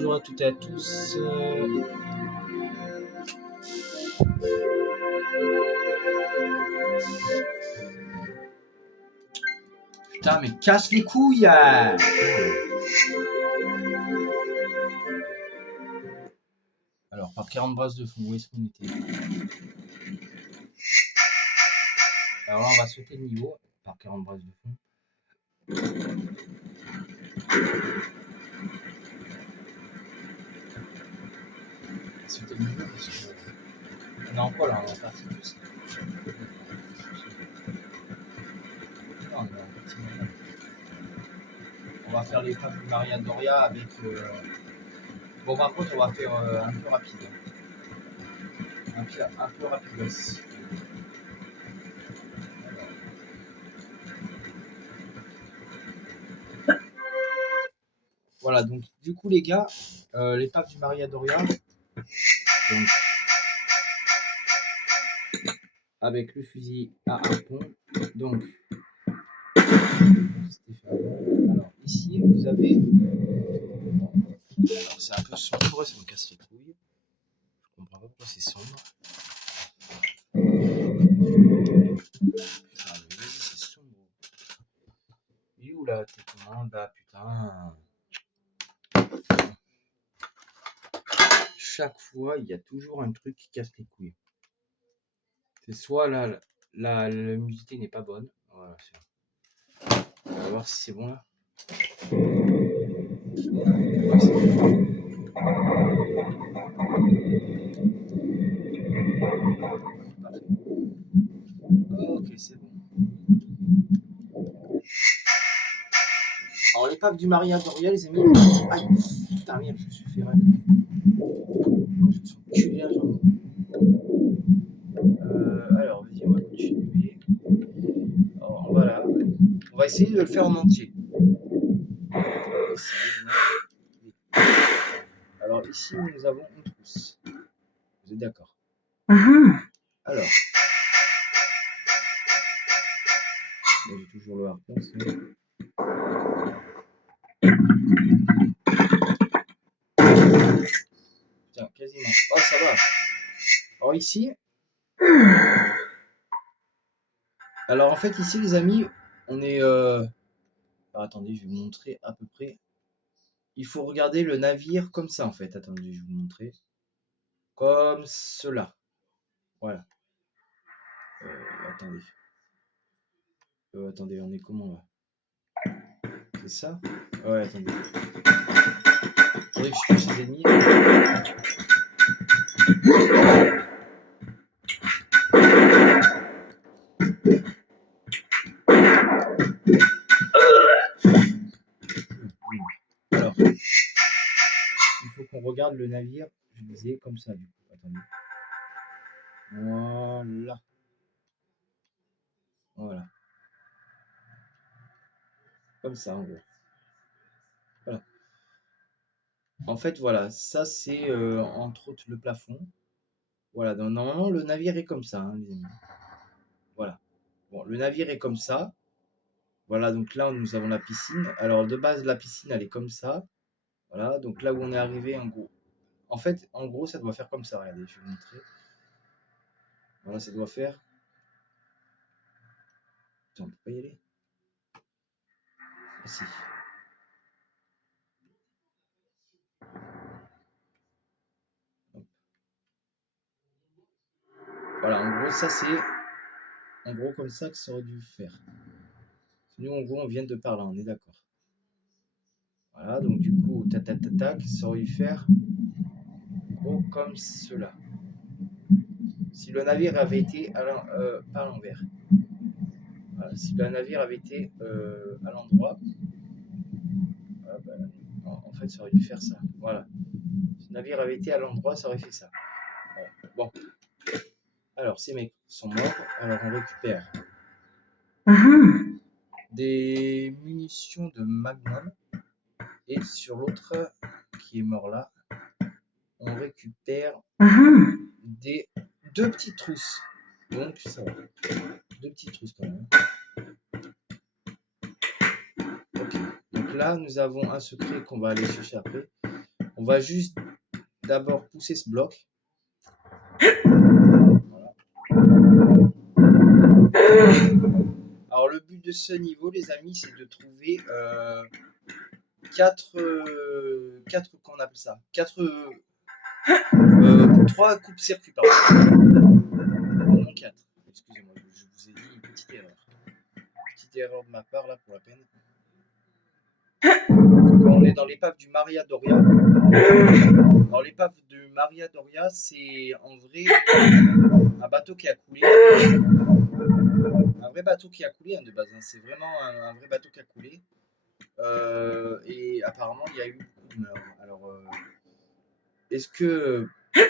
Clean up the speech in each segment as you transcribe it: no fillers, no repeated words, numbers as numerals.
bonjour à toutes et à tous. Putain, mais casse les couilles! Alors, par 40 brasses de fond, où est-ce qu'on était? Alors là, on va sauter le niveau par 40 brasses de fond. Sauter le niveau parce que. On est en quoi là? On est en partie plus. Non, on est en partie normale. On va faire les femmes du Maria Doria avec. Bon, par contre, on va faire un peu rapide. Un peu rapide aussi. Voilà, donc du coup les gars, l'étape du Maria Doria, donc, avec le fusil à harpon, donc alors ici vous avez, alors c'est un peu sombre, ça me casse les couilles, je comprends pas pourquoi c'est sombre. Putain, mais c'est sombre. Il est où la télécommande là, putain. Chaque fois, il y a toujours un truc qui casse les couilles. C'est soit là, la luminosité n'est pas bonne. Voilà, on va voir si c'est bon là. Ouais, c'est bon. Ok, c'est bon. Alors, l'épave du Maria Doria, les amis. Aïe, putain, merde, je me suis fait mal. Je me suis enculé la jambe. Alors, vas-y, on va continuer. Alors, voilà. On va essayer de le faire en entier. Alors, ici, nous avons une trousse. Vous êtes d'accord? Alors. J'ai toujours le harpon. Putain, quasiment. Oh, ça va. Alors, ici. Alors, en fait, ici, les amis, on est. Alors, attendez, je vais vous montrer à peu près. Il faut regarder le navire comme ça, en fait. Attendez, je vais vous montrer. Comme cela. Voilà. Attendez. Attendez, on est comment là? C'est ça? Ouais, attendez. Attendez que je touche les ennemis. Alors, il faut qu'on regarde le navire, je disais, comme ça, du coup. Attendez. Voilà. Voilà. Comme ça, en gros. Voilà. En fait, voilà. Ça, c'est entre autres le plafond. Voilà. Donc, normalement, le navire est comme ça, hein, les amis. Voilà. Bon, le navire est comme ça. Voilà. Donc là, nous avons la piscine. Alors, de base, la piscine, elle est comme ça. Voilà. Donc là où on est arrivé, en gros. En fait, en gros, ça doit faire comme ça. Regardez, je vais vous montrer. Voilà, ça doit faire. Attends, on peut pas y aller. Ah, si. Voilà, en gros, ça c'est. En gros, comme ça que ça aurait dû faire. Nous, en gros, on vient de par là, on est d'accord. Voilà, donc du coup, tac, tac, tac, tac, ça aurait dû faire. En gros, comme cela. Si le navire avait été pas à l'envers. Voilà, si le navire avait été à l'endroit. Voilà, ben, en fait, ça aurait dû faire ça. Voilà. Si le navire avait été à l'endroit, ça aurait fait ça. Voilà. Bon. Alors, ces mecs sont morts. Alors, on récupère des munitions de Magnum. Et sur l'autre qui est mort là, on récupère deux petites trousses. Donc, ça va. Deux petites trousses quand même. Ok. Donc là, nous avons un secret qu'on va aller chercher après. On va juste d'abord pousser ce bloc. Voilà. Alors le but de ce niveau, les amis, c'est de trouver 4 qu'on appelle ça 3 coupes-circuits, pardon. Non, 4. Excusez-moi, je vous ai dit une petite erreur. Petite erreur de ma part là pour la peine. Donc, on est dans l'épave du Maria Doria. Alors l'épave du Maria Doria, c'est en vrai un bateau qui a coulé. Un vrai bateau qui a coulé, hein, de base. Hein. C'est vraiment un vrai bateau qui a coulé. Et apparemment, il y a eu beaucoup de morts. Alors, est-ce que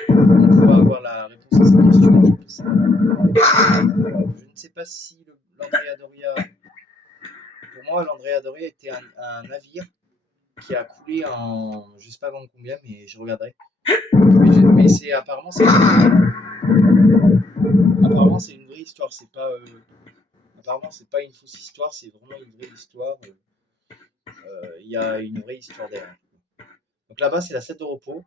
on pourra avoir la réponse à cette question? Je ne sais pas. Je ne sais pas si l'Andrea Doria. Pour moi, l'Andrea Doria était un navire qui a coulé en. Je ne sais pas combien, mais je regarderai. Mais c'est apparemment c'est une vraie histoire. C'est pas. Apparemment, c'est pas une fausse histoire, c'est vraiment une vraie histoire. Il y a une vraie histoire derrière. Donc là-bas, c'est la salle de repos.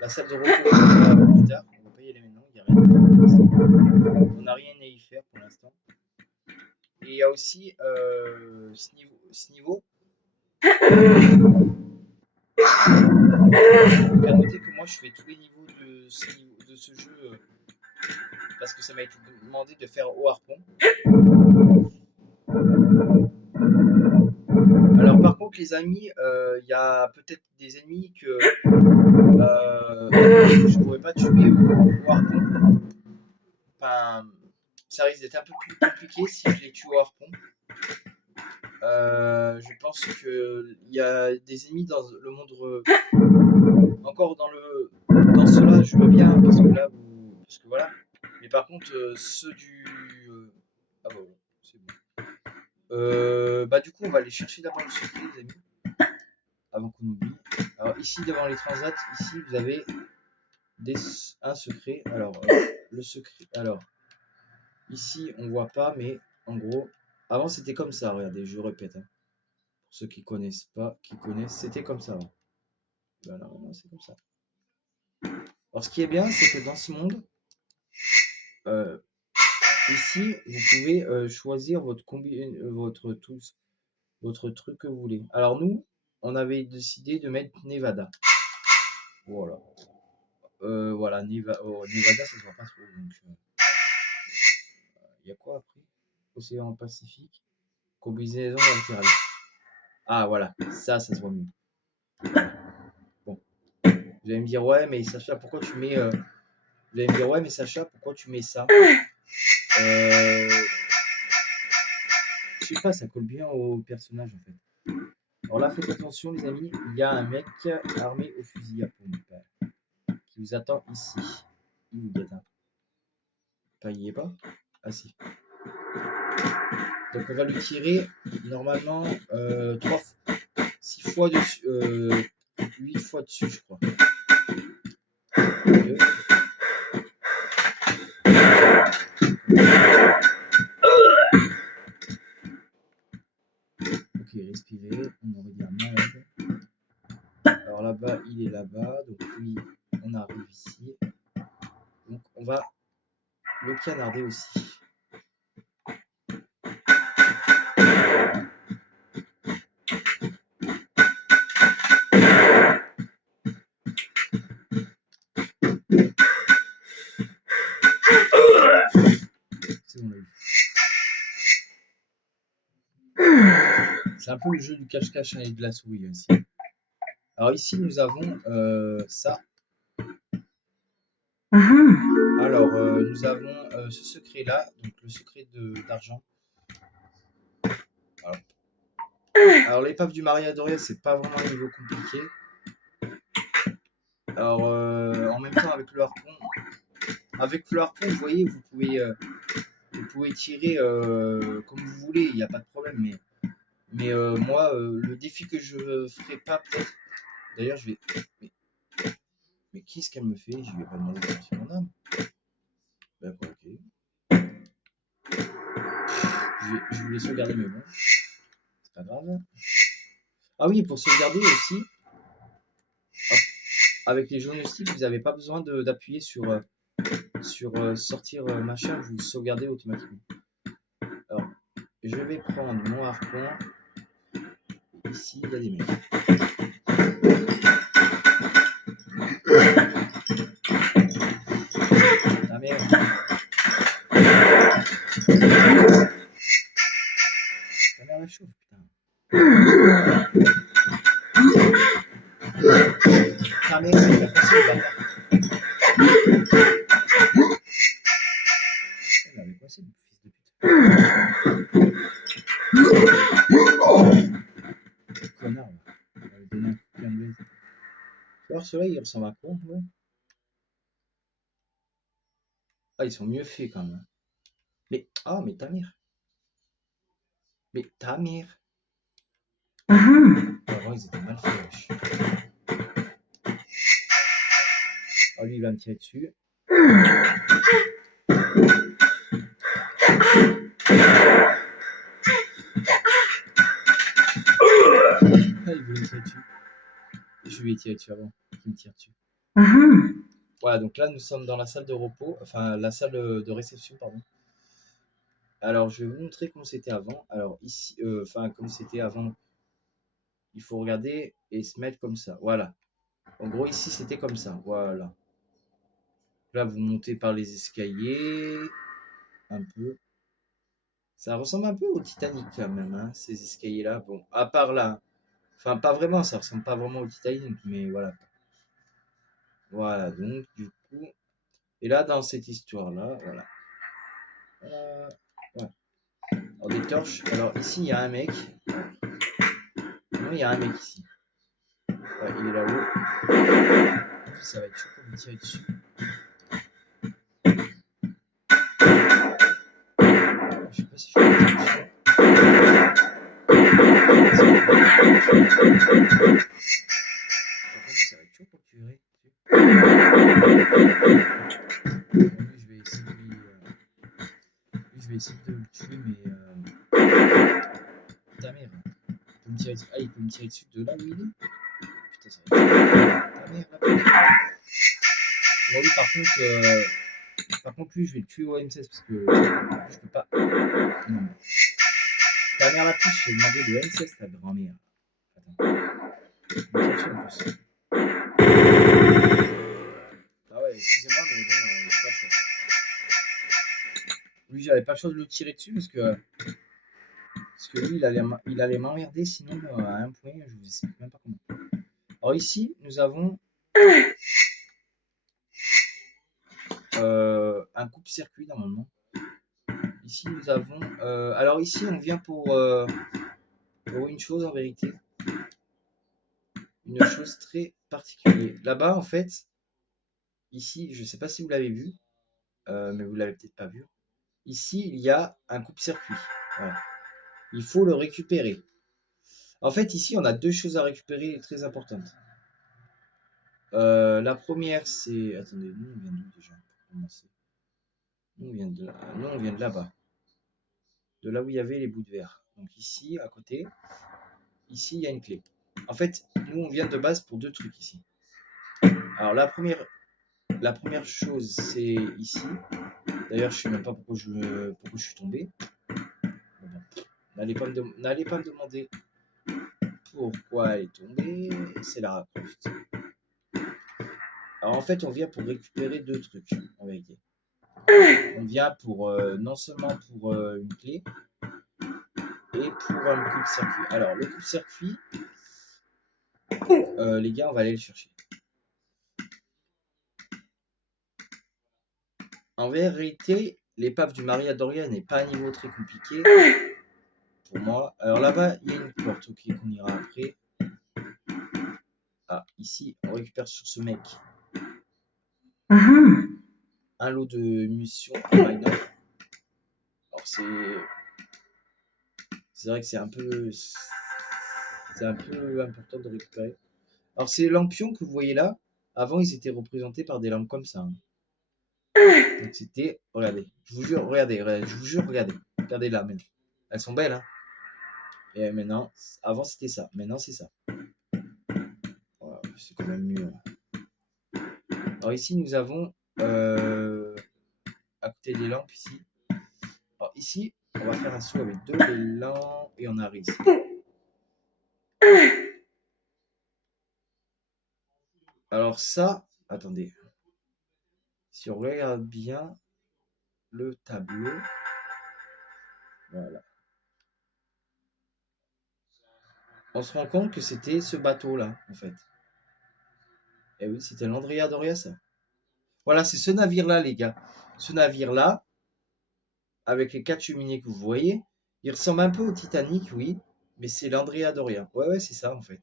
La salle de repos, on va plus tard. On va pas y aller maintenant. Il y a rien à faire pour l'instant. On n'a rien à y faire pour l'instant. Et il y a aussi ce niveau. Donc à noter que moi, je fais tous les niveaux de ce jeu parce que ça m'a été demandé de faire au harpon. Alors par contre les amis, il y a peut-être des ennemis que je pourrais pas tuer au harpon. Enfin, ça risque d'être un peu plus compliqué si je les tue au harpon. Je pense qu'il y a des ennemis dans le monde encore dans cela je veux bien parce que là parce que voilà. Mais par contre ceux du ah bah bon, c'est bon. Bah du coup on va aller chercher d'abord le secret les amis avant qu'on oublie. Alors ici devant les transats, ici vous avez un secret. Alors le secret. Alors ici on voit pas mais en gros avant c'était comme ça. Regardez, je répète. Hein. Pour ceux qui connaissent pas, qui connaissent, c'était comme ça. Avant. Voilà, c'est comme ça. Alors ce qui est bien, c'est que dans ce monde, ici vous pouvez choisir votre votre truc que vous voulez. Alors nous, on avait décidé de mettre Nevada. Voilà. Voilà, Nevada, ça se voit pas trop. Donc, il y a quoi après? Océan Pacifique. Combinaison latérale. Ah voilà, ça se voit mieux. Bon. Vous allez me dire, ouais, mais Sacha, pourquoi tu mets. Vous allez me dire, ouais, mais Sacha, pourquoi tu mets ça? Je sais pas, ça colle bien au personnage en fait. Alors là, faites attention, les amis, il y a un mec armé au fusil à pompe qui vous attend ici. Il vous guette. Enfin, il y est pas? Ah si. Donc on va lui tirer normalement 6 fois dessus, 8 fois dessus, je crois. Ok, respirez, on va dire malade. Alors là-bas, il est là-bas, donc lui, on arrive ici. Donc on va le canarder aussi. C'est bon, c'est un peu le jeu du cache-cache avec de la souris aussi. Alors ici, nous avons ça. Alors, nous avons ce secret-là, donc le secret d'argent. Alors l'épave du Maria Doria, c'est pas vraiment un niveau compliqué. Alors, en même temps, avec le harpon, vous voyez, vous pouvez tirer comme vous voulez, il n'y a pas de problème. Mais moi, le défi que je ferai pas peut-être. D'ailleurs, je vais. Mais qu'est-ce qu'elle me fait? Je lui ai pas demandé de sortir mon âme. D'accord, ok. Je voulais sauvegarder, mais bon. C'est pas grave. Ah oui, pour sauvegarder aussi. Hop. avec les journalistiques, vous n'avez pas besoin d'appuyer sur, sortir machin, vous sauvegardez automatiquement. Alors, je vais prendre mon harpon. Ici, il y a des mecs. Ah merde. La merde elle chauffe, putain. Ah merde, il a passé le bâtard. Il avait passé le fils de pute. Connard. On va lui donner un coup de pied anglaise. Alors ceux-là, ils ressemblent à quoi, ouais. Ah, ils sont mieux faits quand même. Mais, ah, mais ta mère. Mais ta mère. Avant, ils étaient mal faits, wesh. Ah, lui, il va me tirer dessus. Ah, il veut me tirer dessus. Je lui ai tiré dessus avant qu'il me tire dessus. Voilà, donc là, nous sommes dans la salle de repos, enfin, la salle de réception, pardon. Alors, je vais vous montrer comment c'était avant. Alors, ici, enfin, comme c'était avant, il faut regarder et se mettre comme ça. Voilà. En gros, ici, c'était comme ça. Voilà. Là, vous montez par les escaliers, un peu. Ça ressemble un peu au Titanic quand même, hein, ces escaliers-là. Bon, à part là. Enfin, pas vraiment, ça ressemble pas vraiment au Titanic, mais voilà. Voilà, donc, du coup. Et là, dans cette histoire-là, voilà. Ouais. Alors, des torches. Alors, ici, il y a un mec. Non, il y a un mec ici. Ouais, il est là-haut. Ça va être chaud pour lui tirer dessus. Je sais pas si je peux tirer dessus. Par contre, ça va être chaud pour tirer dessus. Lui, je vais essayer de lui, je vais essayer de le tuer, mais ta mère. Il peut me tirer dessus. Ah, il peut me tirer dessus de là où il est. Putain, ça va être chaud. Ta mère, là. Bon, lui, par contre, lui, je vais le tuer au M16 parce que je peux pas. Non. Ta mère, la puce, je vais demander le M16, ta grand-mère. Attends. Il me tire dessus en plus. Ah ouais, excusez-moi, mais bon, j'ai pas le choix. Lui, j'avais pas le choix de le tirer dessus parce que lui, il allait m'emmerder sinon à un point, je vous explique même pas comment. Alors ici, nous avons un coupe-circuit normalement. Ici, nous avons. Alors ici, on vient pour une chose en vérité. Une chose très particulière. Là-bas, en fait, ici, je sais pas si vous l'avez vu, mais vous l'avez peut-être pas vu. Ici, il y a un coupe-circuit. Voilà. Il faut le récupérer. En fait, ici, on a deux choses à récupérer très importantes. La première, c'est. Attendez, nous, on vient d'où déjà pour commencer. Nous, on vient de nous, on vient de là-bas. De là où il y avait les bouts de verre. Donc ici, à côté, ici, il y a une clé. En fait, nous, on vient de base pour deux trucs ici. Alors, la première chose, c'est ici. D'ailleurs, je ne sais même pas pourquoi je suis tombé. Bon, n'allez pas me demander pourquoi elle est tombée. C'est Lara Croft. Alors, en fait, on vient pour récupérer deux trucs, en vérité. On vient pour non seulement pour une clé et pour un coupe-circuit. Alors le coupe-circuit, les gars, on va aller le chercher. En vérité, l'épave du Maria Doria n'est pas un niveau très compliqué pour moi. Alors là-bas, il y a une porte, ok, qu'on ira après. Ah, ici, on récupère sur ce mec un lot de munitions minor. Alors c'est vrai que c'est un peu important de récupérer. Alors ces lampions que vous voyez là, avant ils étaient représentés par des lampes comme ça, hein. Donc c'était, regardez, je vous jure, regardez, je vous jure, regardez, regardez là, même. Elles sont belles, hein. Et maintenant, avant c'était ça, maintenant c'est ça. Voilà, c'est quand même mieux, hein. Alors ici, nous avons à côté des lampes ici. Alors ici, on va faire un saut avec 2 élans et on arrive ici. Alors ça, attendez. Si on regarde bien le tableau, voilà. On se rend compte que c'était ce bateau-là, en fait. Et oui, c'était l'Andrea Doria, ça. Voilà, c'est ce navire-là, les gars. Ce navire-là, avec les 4 cheminées que vous voyez, il ressemble un peu au Titanic, oui, mais c'est l'Andrea Doria. Ouais, ouais, c'est ça, en fait.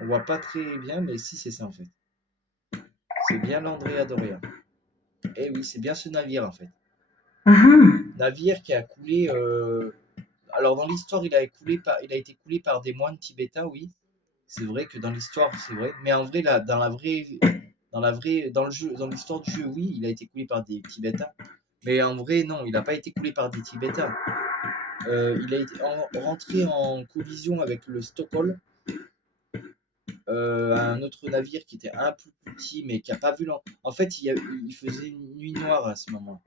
On voit pas très bien, mais si, c'est ça, en fait. C'est bien l'Andrea Doria. Eh oui, c'est bien ce navire, en fait. Navire qui a coulé. Alors, dans l'histoire, il a été coulé par des moines tibétains, oui. C'est vrai que dans l'histoire, c'est vrai. Mais en vrai, là, dans le jeu, dans l'histoire du jeu, oui, il a été coulé par des Tibétains. Mais en vrai, non, il n'a pas été coulé par des Tibétains. Il a été rentré en collision avec le Stockholm, un autre navire qui était un peu plus petit, mais qui n'a pas vu En fait, il faisait une nuit noire à ce moment,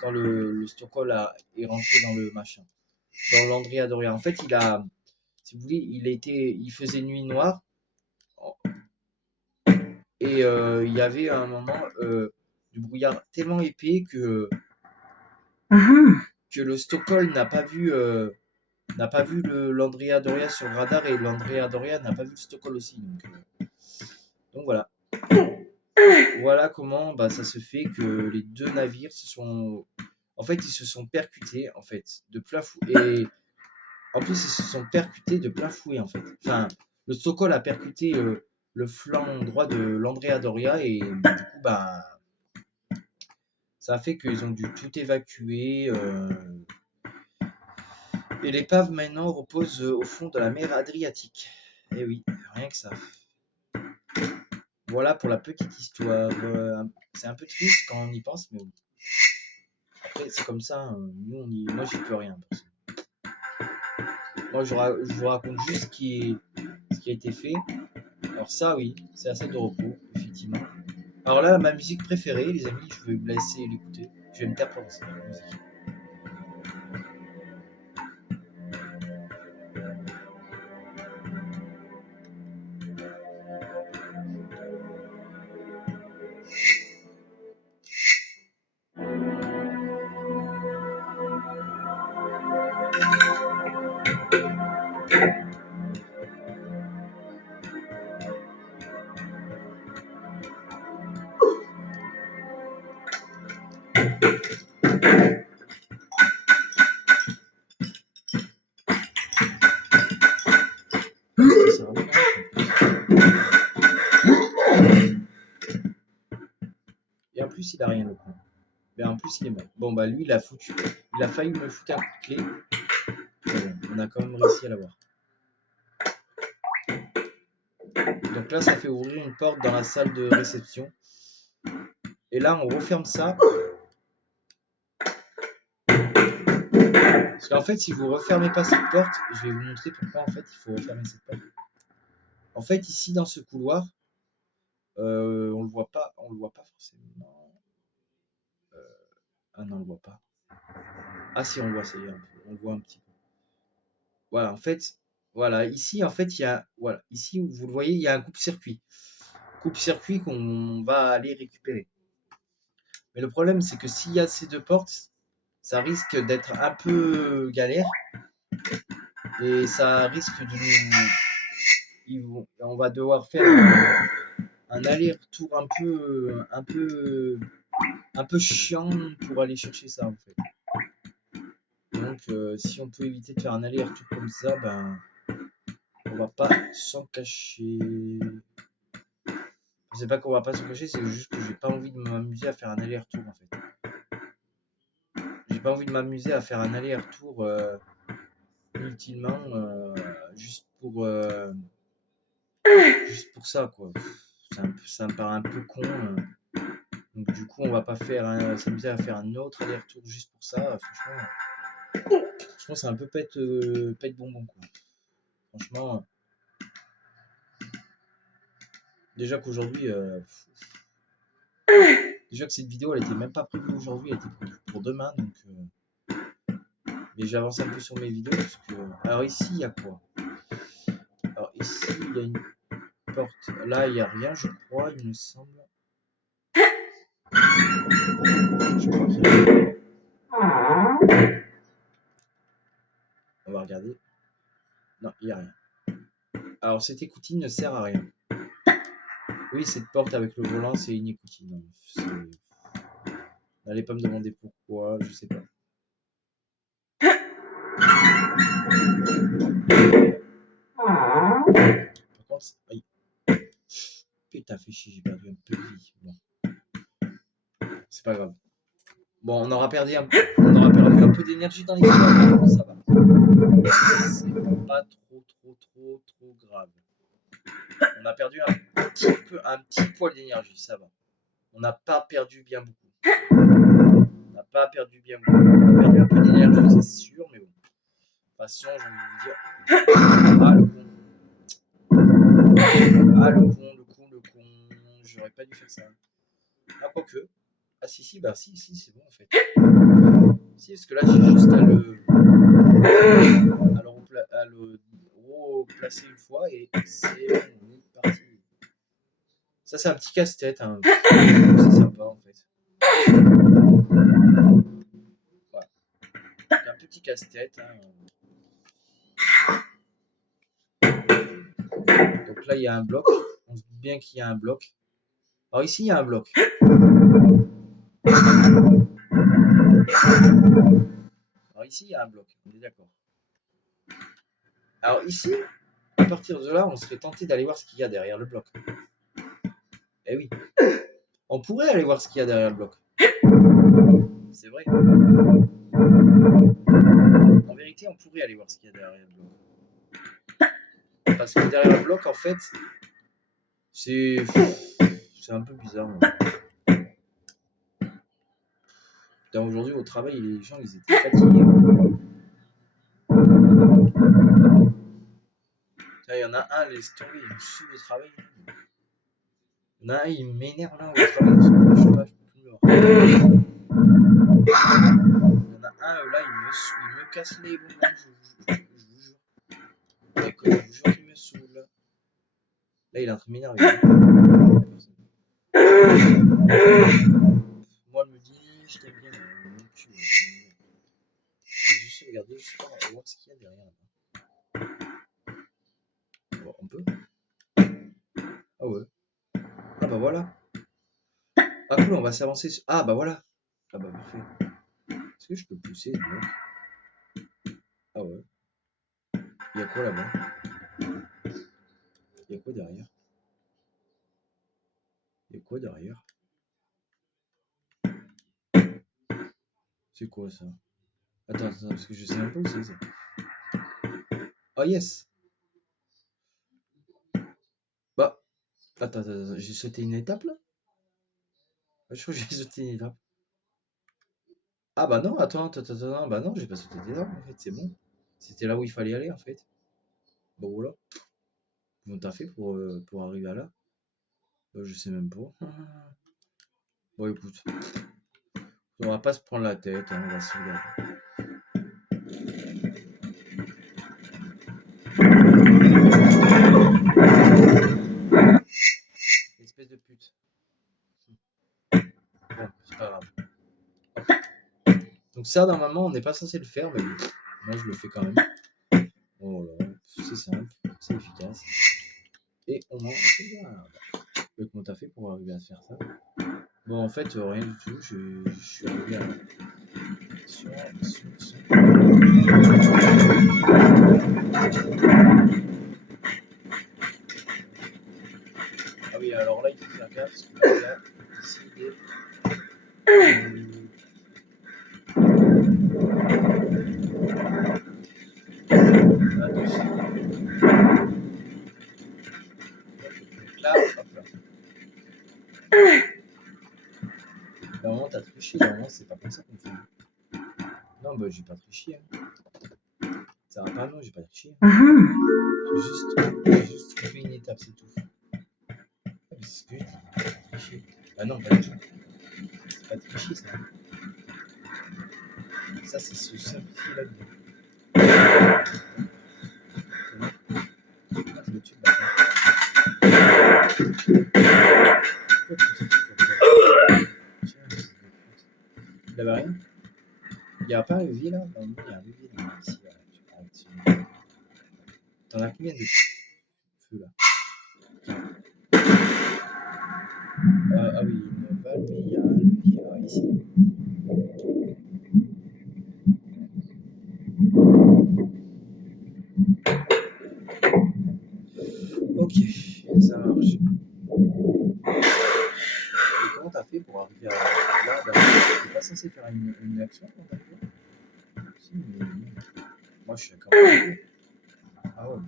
quand le Stockholm est rentré dans le machin, dans l'Andrea Doria. En fait, si vous voulez, il faisait nuit noire. Et il y avait à un moment du brouillard tellement épais que le Stockholm n'a pas vu l'Andrea Doria sur le radar et l'Andrea Doria n'a pas vu le Stockholm aussi. Donc voilà. Voilà comment bah, ça se fait que les deux navires en fait, ils se sont percutés en fait de plein fouet. Et en plus, ils se sont percutés de plein fouet en fait. Enfin, le Stockholm a percuté le flanc droit de l'Andrea Doria et du coup, bah, ça a fait qu'ils ont dû tout évacuer. Et l'épave maintenant repose au fond de la mer Adriatique. Eh oui, rien que ça. Voilà pour la petite histoire. C'est un peu triste quand on y pense, mais après c'est comme ça. Moi j'y peux rien. Moi je vous raconte juste ce qui a été fait. Alors ça oui, c'est assez de repos, effectivement. Alors là, ma musique préférée, les amis, je vais vous laisser l'écouter. Je vais me taire pour cette musique. Ça va bien, et en plus, il a rien le con. Mais en plus, il est mal. Bon, bah lui, il a failli me foutre un coup de clé. Mais bon, on a quand même réussi à l'avoir. Donc là, ça fait ouvrir une porte dans la salle de réception. Et là, on referme ça. Parce qu'en fait, si vous refermez pas cette porte, je vais vous montrer pourquoi en fait il faut refermer cette porte. En fait, ici dans ce couloir, on le voit pas forcément. Ah non, on le voit pas. Ah si, on le voit, ça y est, on le voit un petit peu. Voilà, en fait, voilà, ici en fait, voilà, ici vous le voyez, il y a un coupe-circuit. Coupe-circuit qu'on va aller récupérer. Mais le problème, c'est que s'il y a ces deux portes, ça risque d'être un peu galère et ça risque de on va devoir faire un aller-retour un peu chiant pour aller chercher ça en fait. Donc si on peut éviter de faire un aller-retour comme ça, ben on va pas s'en cacher. C'est pas qu'on va pas s'en cacher, c'est juste que j'ai pas envie de m'amuser à faire un aller-retour en fait. J'ai pas envie de m'amuser à faire un aller-retour inutilement juste pour ça quoi. Ça me paraît un peu con. Donc du coup on va pas s'amuser à faire un autre aller-retour juste pour ça. Franchement c'est un peu pète bonbon quoi. Franchement déjà qu'aujourd'hui Déjà que cette vidéo, elle était même pas prévue aujourd'hui, elle était prévue pour demain, donc... Mais j'avance un peu sur mes vidéos, parce que... Alors ici, il y a quoi? Alors ici, il y a une porte. Là, il n'y a rien, je crois, il me semble. Je crois qu'il y a rien. On va regarder. Non, il n'y a rien. Alors, cette écoutille ne sert à rien. Oui, cette porte avec le volant, c'est une écoutille. Non, n'allez pas me demander pourquoi, je sais pas. Par contre, aïe. Putain, fait chier, j'ai perdu un peu de vie. Bon, c'est pas grave. Bon, on aura perdu un peu d'énergie dans l'histoire, mais bon, ça va. C'est pas trop grave. On a perdu un petit poil d'énergie, ça va. On n'a pas perdu bien beaucoup. On n'a pas perdu bien beaucoup. On a perdu un peu d'énergie, c'est sûr, mais bon. Patience, j'ai envie de vous dire. Ah, le con. Ah, le con. J'aurais pas dû faire ça. Ah, quoique. Ah, si, bah si, c'est bon en fait. Si, parce que là, j'ai juste à le replacer une fois et c'est bon, on est parti. Ça, c'est un petit casse-tête, hein. C'est sympa en fait. Voilà. Un petit casse-tête. Hein. Donc là, il y a un bloc. On se dit bien qu'il y a un bloc. Alors ici, il y a un bloc. Alors ici, il y a un bloc. On est d'accord. Alors ici, à partir de là, on serait tenté d'aller voir ce qu'il y a derrière le bloc. Eh oui. On pourrait aller voir ce qu'il y a derrière le bloc. C'est vrai. En vérité, on pourrait aller voir ce qu'il y a derrière le bloc. Parce que derrière le bloc, en fait, c'est un peu bizarre. Aujourd'hui, au travail, les gens, ils étaient fatigués. Il y en a un, laisse tomber, il me saoule au travail. Il y en a un, il m'énerve là au travail. Je sais pas, je peux plus le voir. Il y en a un, là, il me casse les bonbons, je vous jure. Je vous jure qu'il me saoule. Là, il est en train de m'énerver. Moi, elle me dit, je t'aime bien. Je vais juste regarder, je sais pas, on va voir ce qu'il y a derrière. Bon, on peut. Ah ouais. Ah bah voilà. Ah cool, on va s'avancer. Ah bah voilà. Ah bah parfait. Est-ce que je peux pousser ce bloc? Ah ouais. Il y a quoi là-bas? Il y a quoi derrière? Il y a quoi derrière? C'est quoi ça? Attends, parce que je sais un peu où c'est ça. Oh yes! Bah, attends, j'ai sauté une étape là? Je crois que j'ai sauté une étape. Ah bah non, attends, bah non, j'ai pas sauté d'étape en fait, c'est bon. C'était là où il fallait aller en fait. Bon voilà. Comment t'as fait pour arriver à là? Bah, je sais même pas. Bon écoute, on va pas se prendre la tête, hein, on va se regarder. Espèce de pute. Bon, c'est pas grave. Donc ça, normalement, on n'est pas censé le faire, mais bon, moi je le fais quand même. Oh là, c'est simple, c'est efficace. Et on en regarde. Comment t'as fait pour arriver à faire ça? Bon, en fait, rien du tout. Je suis arrivé à... Ah oui, alors là, il faut faire gaffe, parce que là, ici, il est... Attention. Là, hop là. Normalement, t'as triché. Normalement, c'est pas comme ça qu'on fait. Non, bah, j'ai pas triché. Hein. Ça va pas, non, j'ai pas triché. J'ai juste trouvé une étape, c'est tout. C'est ce que je dis. Triché. Ah non, pas du tout. pas tricher ça. Ça, c'est se simplifier la vie. Ah, c'est le tube, d'accord. Pourquoi tu te tues comme ça? Tiens, c'est de pute. Il avait rien? Il n'y a pas un levier là? Non, il y a un levier là, ici. Là. Tu prends dessus. T'en as combien de feux là? Ah oui, une valve, mais il y a un levier là, ici. Ok, ça marche. Et comment t'as fait pour arriver à là? T'es pas censé faire une action quand t'arrives là? Si, mais moi je suis d'accord. Ah ouais,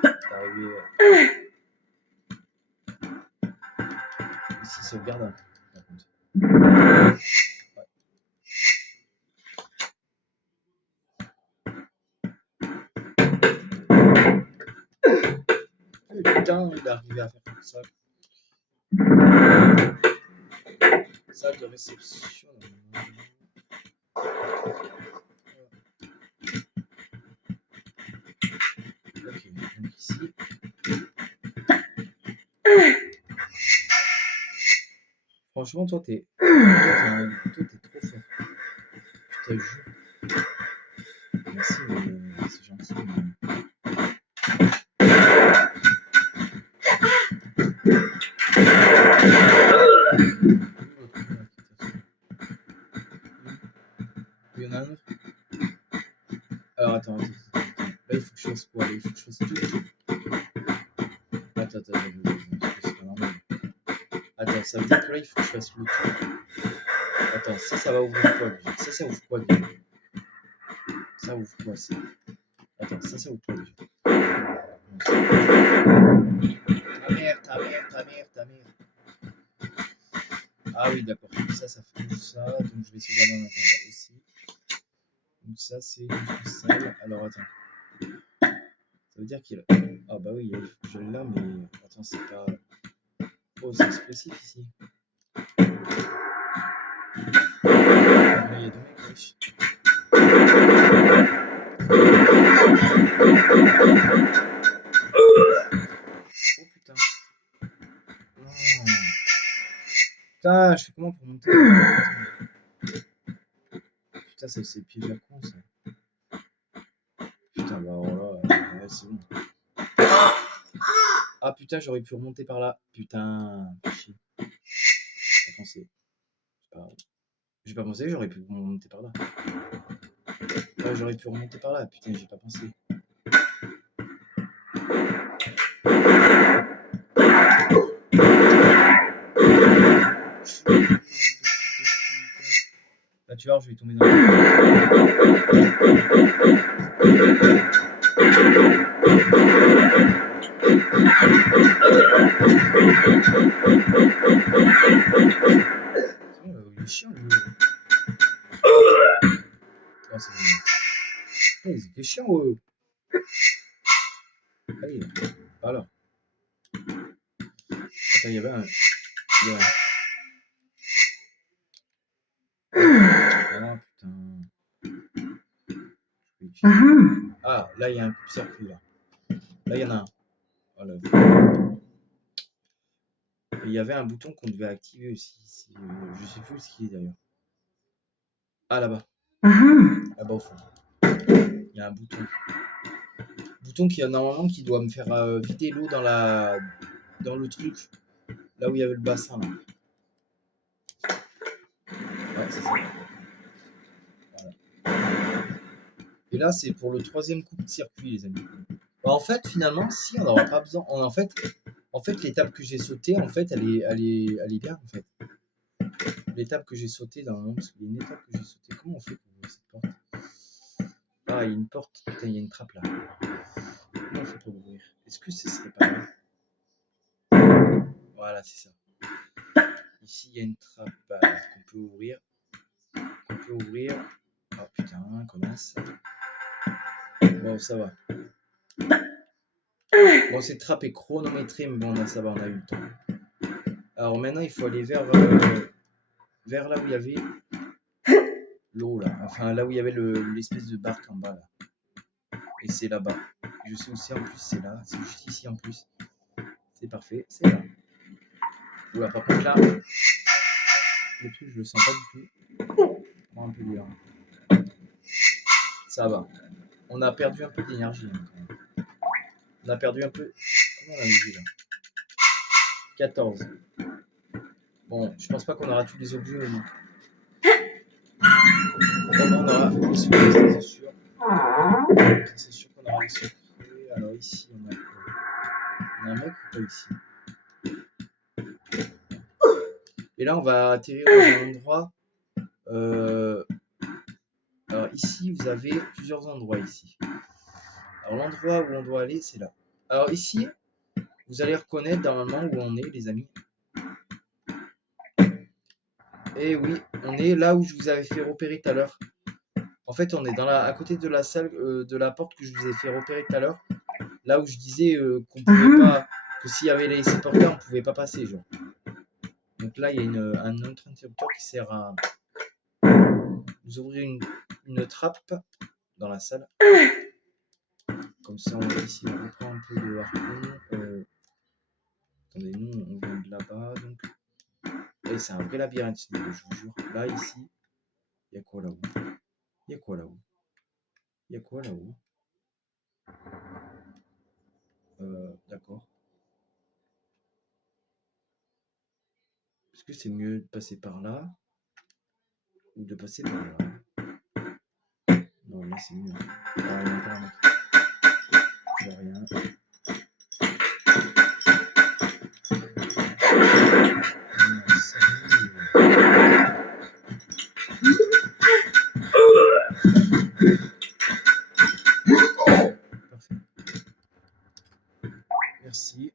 t'es arrivé ici, sauvegarde un peu, par contre. Putain, il est arrivé à faire comme ça. Salle de réception. Ok, donc ici. Franchement, toi, t'es trop fort. Je te jure. Merci, mais c'est gentil. Il y en a un autre. Alors, attends. Là, il faut que je fasse quoi? Il faut que je fasse tout. Attends. C'est pas normal. Attends, ça veut dire que là, il faut que je fasse le tout. Attends, ça va ouvrir quoi déjà? Ça ouvre quoi déjà? Ça ouvre quoi ça? Attends, ça ouvre quoi déjà? Ta mère. Ah oui, d'accord. Ça fait ça. Donc je vais sauvegarder en attendant aussi. Donc ça, c'est une salle. Alors attends. Ça veut dire qu'il a. Ah bah oui, il faut que je l'ai là, mais attends, c'est pas. Oh, c'est expressif ici. Là, il y a deux mecs, wesh. Oh putain. Non. Putain, je fais comment pour monter? Putain, c'est le piège à con ça. Putain, bah alors là, ouais, c'est bon. Ah putain, j'aurais pu remonter par là. Putain, chier. J'ai pas pensé. C'est pas grave. J'ai pas pensé, j'aurais pu remonter par là. Ouais, j'aurais pu remonter par là. Putain, j'ai pas pensé. Là, tu vois, je vais tomber dans le. Il est chiant, lui. Non, c'est bon. Putain, il est chiant, ouais. Allez, alors. Attends, il y avait un. Ah putain. Ah, là, il y a un coupe-circuit, là. Là, il y en a un. Voilà. Et il y avait un bouton qu'on devait activer aussi. Je sais plus ce qu'il est d'ailleurs. Ah, là-bas. Là-bas au fond. Il y a un bouton. Bouton qui normalement qui doit me faire vider l'eau dans le truc. Là où il y avait le bassin, là. Ouais, c'est ça. Voilà. Et là, c'est pour le troisième coup de circuit, les amis. Bah, en fait, finalement, si, on n'aura pas besoin. En fait, l'étape que j'ai sautée, en fait, elle est bien, en fait. L'étape que j'ai sautée dans le monde, parce qu'il y a une étape que j'ai sautée. Comment on fait pour ouvrir cette porte? Ah, il y a une porte. Putain, il y a une trappe là. Comment on fait pour l'ouvrir? Est-ce que ce serait pas là? Voilà, c'est ça. Ici, il y a une trappe qu'on peut ouvrir. Oh putain, connasse. Bon, ça va. Bon, cette trappe est chronométrée, mais bon, là, ça va, on a eu le temps. Alors maintenant, il faut aller vers vers là où il y avait l'eau là, enfin là où il y avait l'espèce de barque en bas là. Et c'est là-bas. Je sais aussi en plus c'est là, c'est juste ici en plus. C'est parfait, c'est là. Oula, par contre là, le truc je le sens pas du tout. Moi un peu dur. Ça va. On a perdu un peu d'énergie. Hein, on a perdu un peu. Comment on a vu là 14. Bon, je pense pas qu'on aura tous les objets. On aura les secrets, c'est sûr. C'est sûr qu'on aura les secrets. Alors ici, on a quoi? On a un mec ou pas ici? Et là, on va atterrir dans un endroit. Alors ici, vous avez plusieurs endroits ici. Alors l'endroit où on doit aller, c'est là. Alors ici, vous allez reconnaître normalement où on est, les amis. Et oui, on est là où je vous avais fait repérer tout à l'heure. En fait, on est à côté de la salle, de la porte que je vous ai fait repérer tout à l'heure. Là où je disais qu'on pouvait pas, que s'il y avait les porteurs, on pouvait pas passer, genre. Donc là, il y a un autre interrupteur qui sert à nous ouvrir une trappe dans la salle. Comme ça, ici, on reprend un peu de harpon. Attendez, nous, on vient de là-bas, donc. Et c'est un vrai labyrinthe, je vous jure. Là, ici, il y a quoi là-haut? Il y a quoi là-haut? Il y a quoi là-haut? D'accord. Est-ce que c'est mieux de passer par là ou de passer par là? Non, là c'est mieux. Ah, il y a encore un mec. Je vois rien. Parfait. Merci.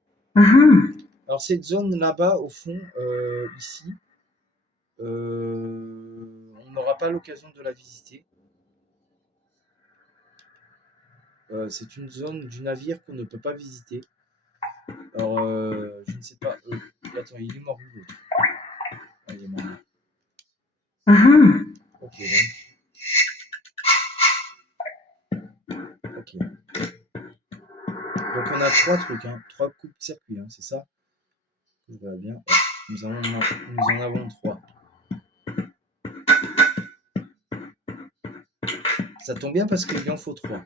Alors cette zone là-bas, au fond, ici, on n'aura pas l'occasion de la visiter. C'est une zone du navire qu'on ne peut pas visiter. Alors, je ne sais pas. Attends, il est mort où l'autre? Ah, il est mort. Ok, donc. Ok. Donc on a trois trucs, hein, trois coupes de circuit, hein, c'est ça? Je vois bien. Ouais. Nous en avons trois. Ça tombe bien parce qu'il en faut trois.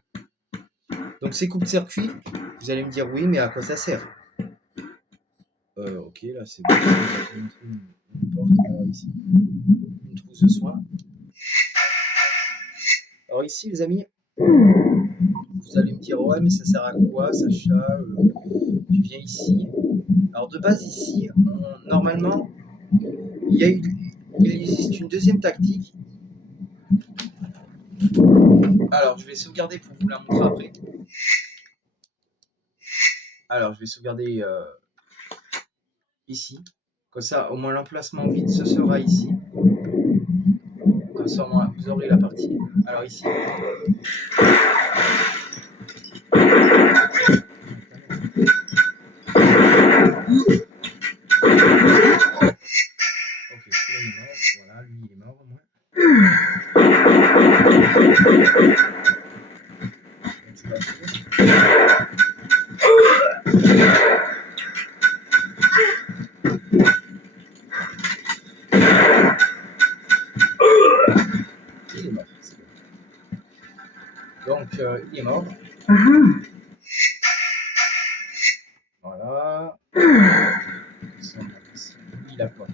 Donc ces coupes de circuit, vous allez me dire oui, mais à quoi ça sert? Ok, là c'est bon. Une porte, alors ici, une trousse de soins. Alors ici, les amis, vous allez me dire ouais, mais ça sert à quoi, Sacha? Tu viens ici. Alors de base ici, normalement, il existe une deuxième tactique. Alors je vais sauvegarder pour vous la montrer après. Alors je vais sauvegarder ici. Comme ça, au moins l'emplacement vide, ce sera ici. Comme ça, au moins, vous aurez la partie. Alors ici. Ok, celui-là il est mort. Voilà, lui il est mort au moins. Il est mort. Donc, il est mort. Voilà. Il a quoi?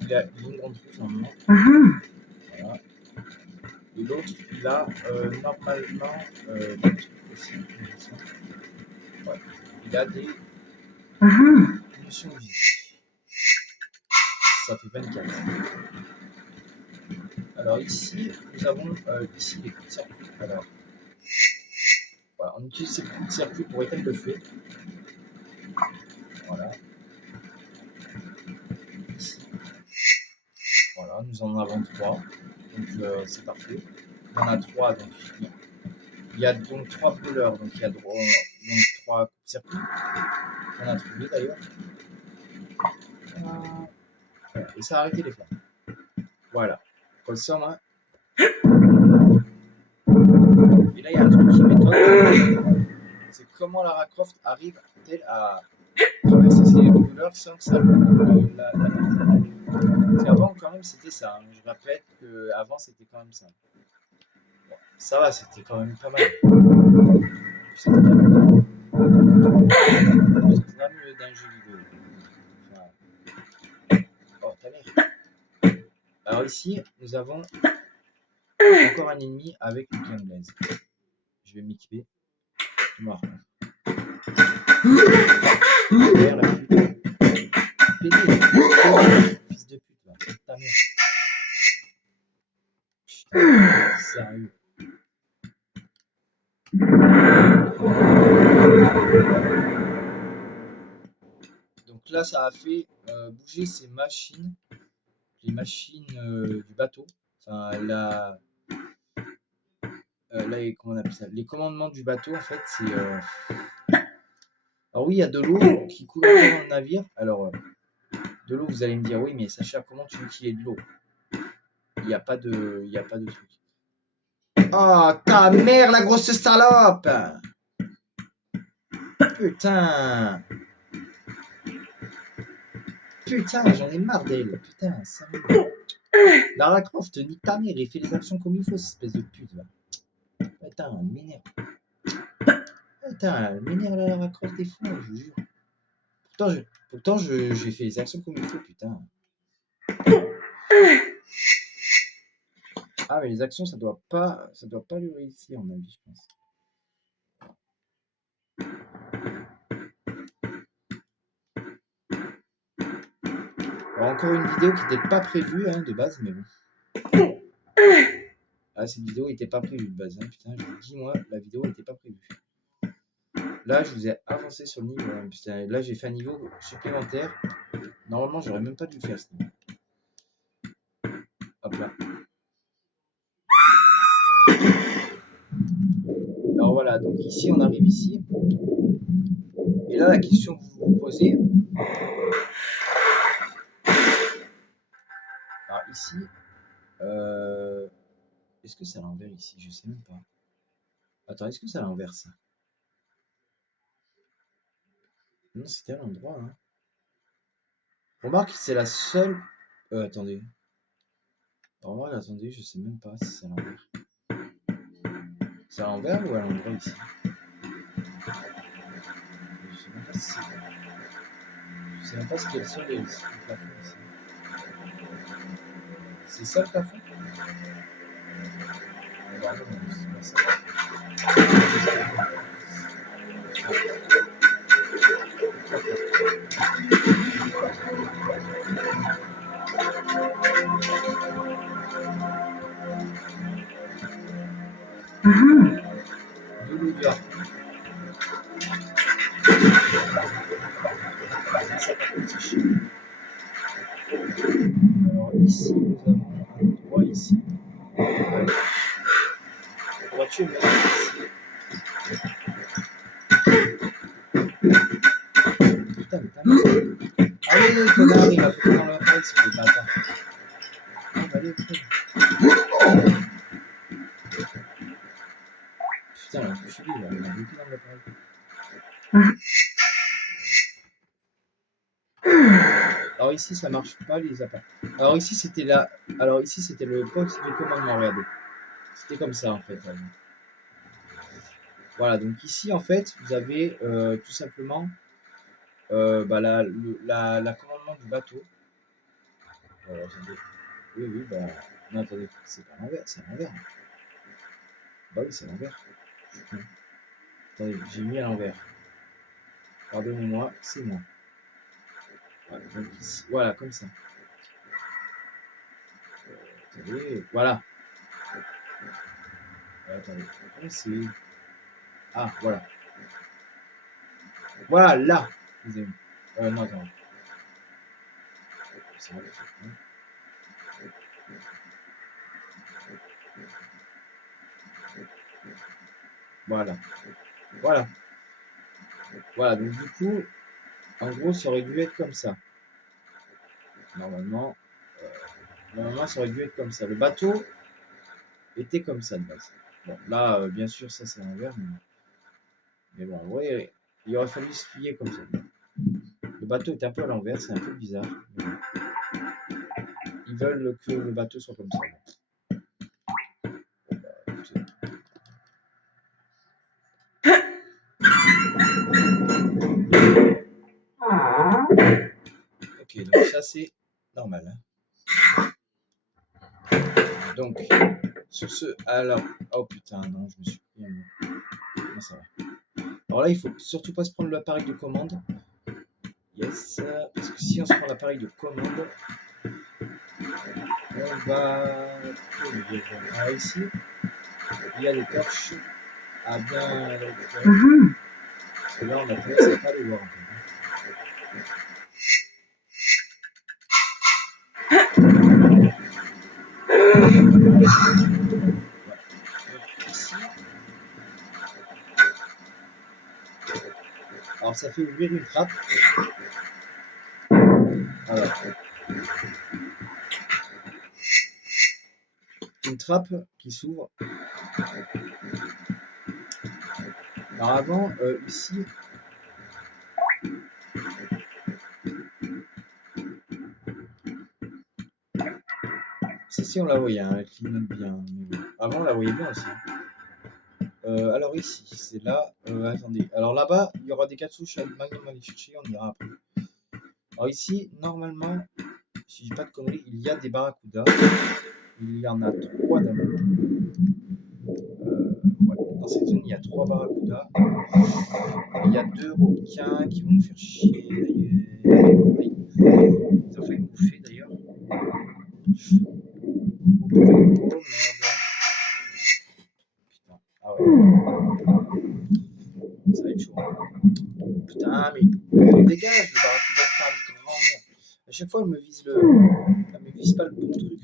Il a une grande trousse normalement. Voilà. Et l'autre, il a normalement des trucs aussi. Ouais. Il a des munitions vives. Ça fait 24. Alors ici, nous avons ici les coups de circuit. Alors, voilà, on utilise ces coups de circuit pour éteindre le feu. Voilà. Ici. Voilà, nous en avons trois. Donc c'est parfait. On en a trois, donc il y a donc trois brûleurs, donc il y a donc trois coups de circuit. On a trouvé d'ailleurs. Et ça a arrêté les flammes. Voilà. Comme ça, moi. Et là, il y a un truc qui m'étonne. C'est comment Lara Croft arrive-t-elle à traverser ces douleurs sans que ça Parce qu'avant, quand même, c'était ça. Hein. Je répète qu'avant, c'était quand même ça. Bon, ça va, c'était quand même pas mal. C'était pas mieux. C'était pas mieux d'un jeu vidéo. Enfin... Oh, ta mère. Alors ici, nous avons encore un ennemi avec une clé anglaise. Je vais m'équiper. Mort. Derrière la pute. Pédé. Fils de pute, là. Ta mère. Putain, sérieux. Donc là, ça a fait bouger ces machines, les machines du bateau. Enfin, comment on appelle ça? Les commandements du bateau, en fait, c'est. Alors oui, il y a de l'eau qui coule encore dans le navire. Alors, de l'eau, vous allez me dire, oui, mais Sacha, comment tu veux qu'il y ait de l'eau? Il n'y a pas de, il y a pas de truc. Oh, ta mère, la grosse salope! Putain! Putain, j'en ai marre d'elle. Putain, sérieux. Lara Croft, nique ta mère et fais les actions comme il faut, cette espèce de pute, là. Putain, elle m'énerve. Putain, elle m'énerve, la Lara Croft des fois, je vous jure. Pourtant, j'ai fait les actions comme il faut, putain. Ah, mais les actions, ça doit pas lui réussir, en avis, je pense. Alors, encore une vidéo qui n'était pas prévue, hein, de base, mais bon. Ah, cette vidéo n'était pas prévue de base, hein, putain, je vous dis, moi, la vidéo n'était pas prévue. Là, je vous ai avancé sur le niveau, hein, putain, là, j'ai fait un niveau supplémentaire. Normalement, j'aurais même pas dû le faire, ce niveau. Hop là. Alors voilà, donc ici, on arrive ici. Et là, la question que vous vous posez. Alors ici, est-ce que c'est à l'envers ici? Je sais même pas. Attends, est-ce que c'est à l'envers ça? Non, c'était à l'endroit. Hein. Remarque, c'est la seule. Attendez. Remarque, attendez, je sais même pas si c'est à l'envers. C'est à l'envers ou à l'endroit ici? Je sais même pas si c'est. Je sais même pas ce qu'il y a sur le plafond ici. C'est ça le plafond? Alors, non, c'est pas ça. De l'odeur. Ça, par contre, c'est chiant. Alors, ici, nous avons un endroit ici. On va tuer le mec ici. Putain, mais t'as mal. Allez, connard, il m'a pris dans le face, ce bâtard. Ah, bah, allez, putain. Putain, je suis là, il m'a bloqué dans l'appareil. Alors ici, ça marche pas les appareils. Alors ici, c'était là. Alors ici, c'était le poste de commandement, regardez. C'était comme ça, en fait. Voilà, donc ici, en fait, vous avez tout simplement bah, la commandement du bateau. Attendez. Oui, oui, bah. Non, attendez, c'est pas à l'envers, c'est à l'envers. Bah oui, c'est à l'envers. Attendez, j'ai mis à l'envers. Pardonnez-moi, c'est moi. Voilà, donc ici, voilà, comme ça. Attendez, voilà. Attendez, comment c'est. Ah, voilà. Voilà, là, les amis. Non, attends. C'est vrai, voilà. Voilà. Voilà, donc du coup, en gros, ça aurait dû être comme ça. Normalement. Normalement, ça aurait dû être comme ça. Le bateau était comme ça de base. Bon, là, bien sûr, ça c'est l'envers, mais bon, ouais, il aurait fallu se plier comme ça. Le bateau est un peu à l'envers, c'est un peu bizarre. Mais bon. Ils veulent que le bateau soit comme ça. Ok, donc ça c'est normal. Hein. Donc, sur ce, alors, oh putain, non, je me suis pris un mot. Non, ça va. Alors là, il faut surtout pas se prendre l'appareil de commande. Yes, parce que si on se prend l'appareil de commande, on va. Alors ici, il y a des torches à bien récupérer. Parce que là, on a tendance à pas les voir en fait. Ici. Alors ça fait ouvrir une trappe. Alors, une trappe qui s'ouvre. Alors avant, ici, si on la voyait, hein, elle clignote bien. Mais bon. Avant, on la voyait bien aussi. Alors ici, c'est là. Attendez. Alors là-bas, il y aura des cartouches à Magnum à aller chercher, on ira après. Alors ici, normalement, si je dis pas de conneries, il y a des barracudas. Il y en a 3 d'abord. Ouais, dans cette zone, il y a 3 barracudas. Il y a 2 requins qui vont me faire chier d'ailleurs. Ils ont failli me bouffer d'ailleurs. Oh merde. Putain. Ah ouais. Ça va être chaud. Putain, mais dégage le barracuda de femme, grand-mère. À chaque fois, elle me vise elle me vise pas le bon truc.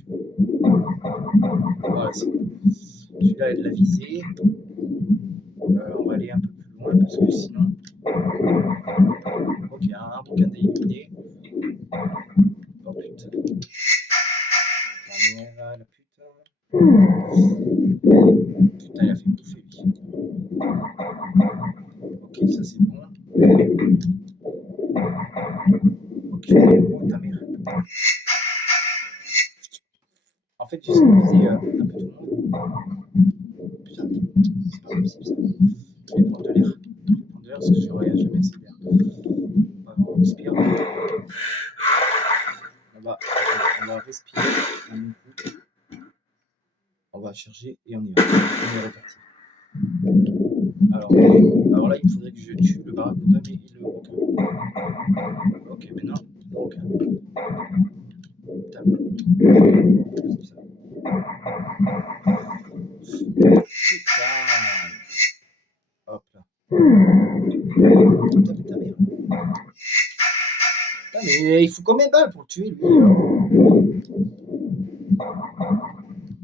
Voilà, c'est bon. Celui-là, elle l'a visé. On va aller un peu plus loin parce que sinon. Ok, un bouquin éliminé. Oh putain. La putain. Putain, il a fait bouffer lui. Ok, ça c'est bon. Ok, oh ta mère. En fait, j'essaie de viser un peu tout le monde. Putain, c'est pas possible ça. Je vais prendre de l'air. Je vais prendre de l'air parce que j'aurais jamais assez d'air. On respire. On va respirer. On va charger et on y va. On est reparti. Alors là, il faudrait que je tue le barracuda et le requin. Ok, maintenant, le requin. Putain, c'est ça. Putain. Hop là. Putain, putain, merde. Putain, mais il faut combien de balles pour le tuer, lui?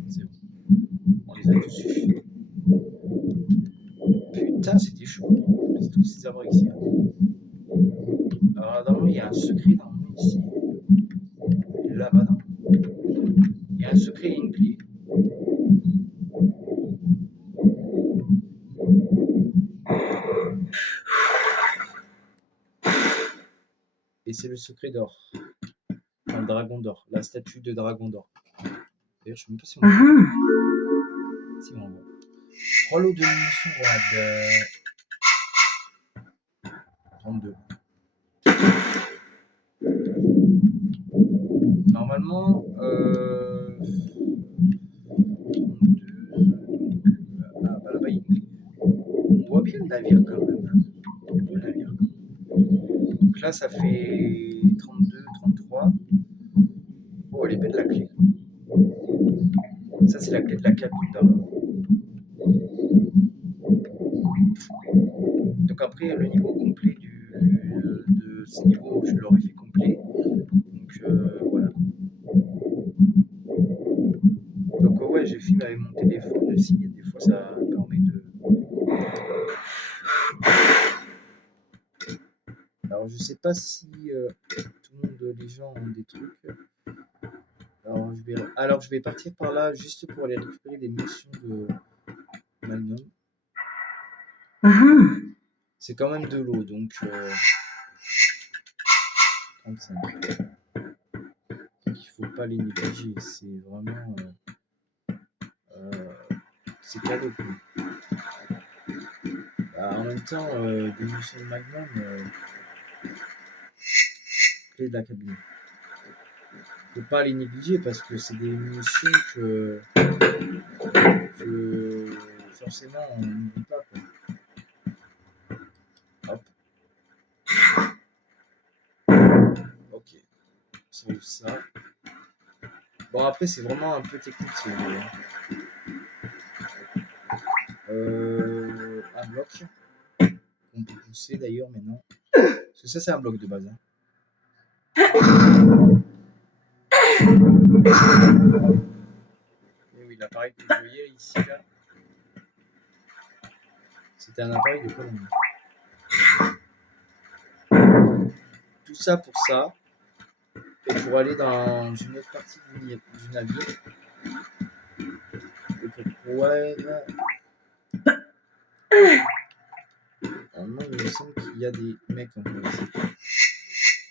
C'est bon. On les a tous eu. Putain, c'était chaud. C'est tous ces arbres ici. Hein. Alors, normalement, il y a un secret normalement ici. Là-bas, non. Il y a un secret et une clé. Et c'est le secret d'or. Enfin, le dragon d'or. La statue de dragon d'or. D'ailleurs, je ne sais même pas si on voit. Si on voit. 3 lots de munitions roide. 32. Normalement, 32. Ah, bah là-bas, on voit bien le navire quand même. Il y a beau le navire. Donc là, ça fait 32, 33. Oh, elle est belle la clé. Ça, c'est la clé de la cabine d'homme. Donc après, le niveau complet de ce niveau, je l'aurais fait complet. Donc voilà. Donc ouais, j'ai filmé avec mon téléphone aussi. Des fois, ça permet de... Alors je sais pas si tout le monde, les gens ont des trucs. Alors je Alors, je vais partir par là juste pour aller récupérer des munitions de Magnum. C'est quand même de l'eau, donc 35. Donc, il faut pas les négliger. C'est vraiment... c'est cadeau, quoi. Bah, en même temps, des munitions de Magnum, clé de la cabine. Faut pas les négliger parce que c'est des munitions que forcément on n'oublie pas, quoi. Hop. Ok. Ça ouvre ça. Bon, après, c'est vraiment un peu technique, si vous voulez. Un bloc. On peut pousser d'ailleurs maintenant. Parce que ça, c'est un bloc de base. Hein. Et oui, l'appareil que vous voyez ici, là, c'était un appareil de colonne. Tout ça pour ça. Et pour aller dans une autre partie du navire. Et pour pouvoir... Normalement, il me semble qu'il y a des mecs encore ici.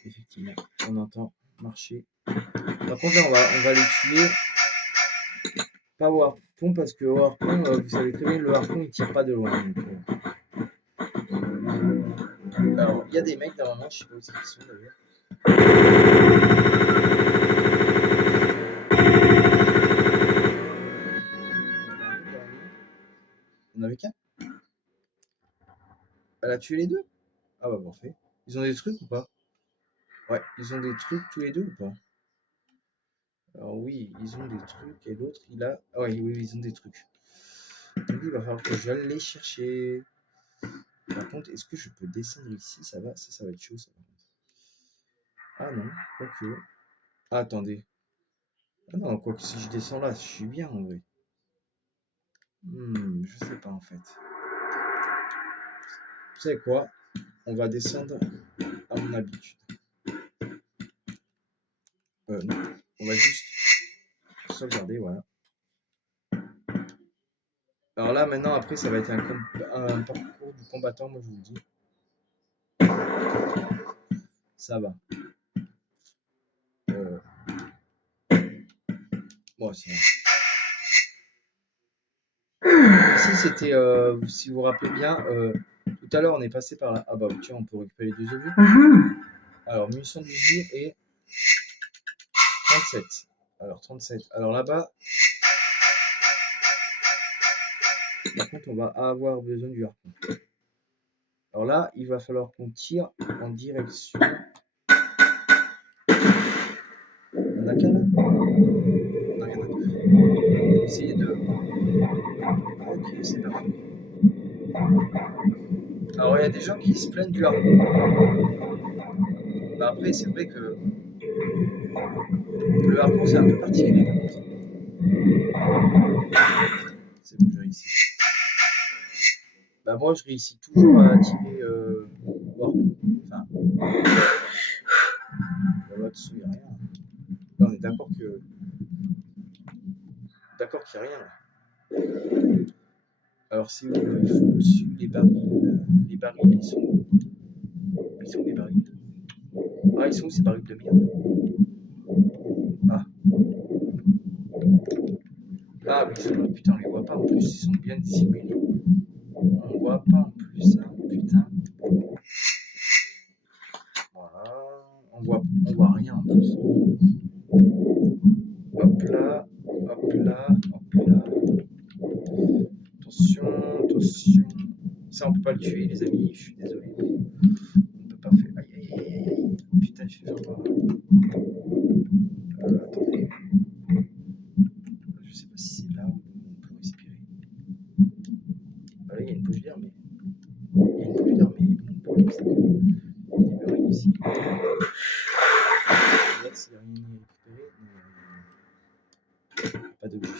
Effectivement, on entend marcher. Par contre, là, on va les tuer. Pas au harpon, parce que au harpon, vous savez très bien, le harpon, il tire pas de loin. Donc, alors, il y a des mecs normalement, je sais pas où ils sont d'ailleurs. Il y en avait qu'un. Elle a tué les deux? Ah bah parfait. Ils ont des trucs ou pas? Ouais, ils ont des trucs tous les deux ou pas? Alors oui, ils ont des trucs et l'autre il a... Ah oui, oui, ils ont des trucs. Donc il va falloir que je les chercher. Par contre, est-ce que je peux descendre ici? Ça va, ça va être chaud ça. Ah non, quoique. Ah, attendez. Ah non, quoique si je descends là, je suis bien en vrai. Je sais pas en fait. Vous savez quoi? On va descendre à mon habitude. Non. On va juste sauvegarder, voilà. Alors là, maintenant, après, ça va être un parcours du combattant, moi je vous le dis. Ça va. Bon, c'est ici, c'était, si vous vous rappelez bien, tout à l'heure, on est passé par là. Ah bah tiens, on peut récupérer les deux objets. Alors, munitions d'usure et 37. Alors, 37. Alors là-bas, par contre, on va avoir besoin du harpon. Alors là, il va falloir qu'on tire en direction... On a qu'un là? Non, il y en a deux. Essayez de... Ok, c'est parfait. Alors, il y a des gens qui se plaignent du harpon. Bah, après, c'est vrai que le harpon, c'est un peu particulier. C'est bon, j'ai réussi. Bah, moi, je réussis toujours à tirer au harpon. Enfin, là-dessous, il n'y a rien. Là, on est d'accord que... D'accord qu'il n'y a rien, là. Alors, c'est où il faut au-dessus les barils. Les barils, ils sont où? Ils sont où les barils? Ah, ils sont où ces barils de merde? Ah. Ah oui, putain, on les voit pas en plus, ils sont bien dissimulés. On voit pas en plus, hein, putain. Voilà, on voit rien en plus. Hop là, hop là, hop là. Attention, attention. Ça, on peut pas le tuer, les amis, je suis désolé. On peut pas faire. Aïe, aïe, aïe, aïe. Putain, je vais faire voir. Attendez. Je sais pas si c'est là où on peut respirer. Bah là, il y a une poche d'air, mais. Il y a une poche d'air, mais bon, le problème, c'est que. Il y a des barils ici. Regarde s'il n'y a rien à récupérer. Pas d'objet.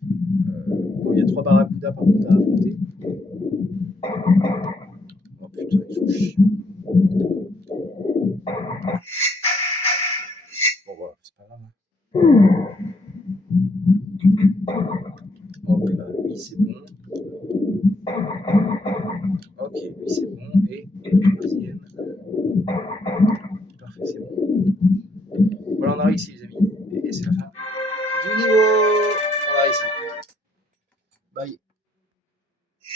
Bon, il y a 3 barracudas par contre à affronter. Oh putain, ils sont chiants. c'est bon. Ok, lui c'est bon. Et le troisième. Parfait, c'est bon. Voilà, on arrive ici, les amis. Et c'est la fin du niveau.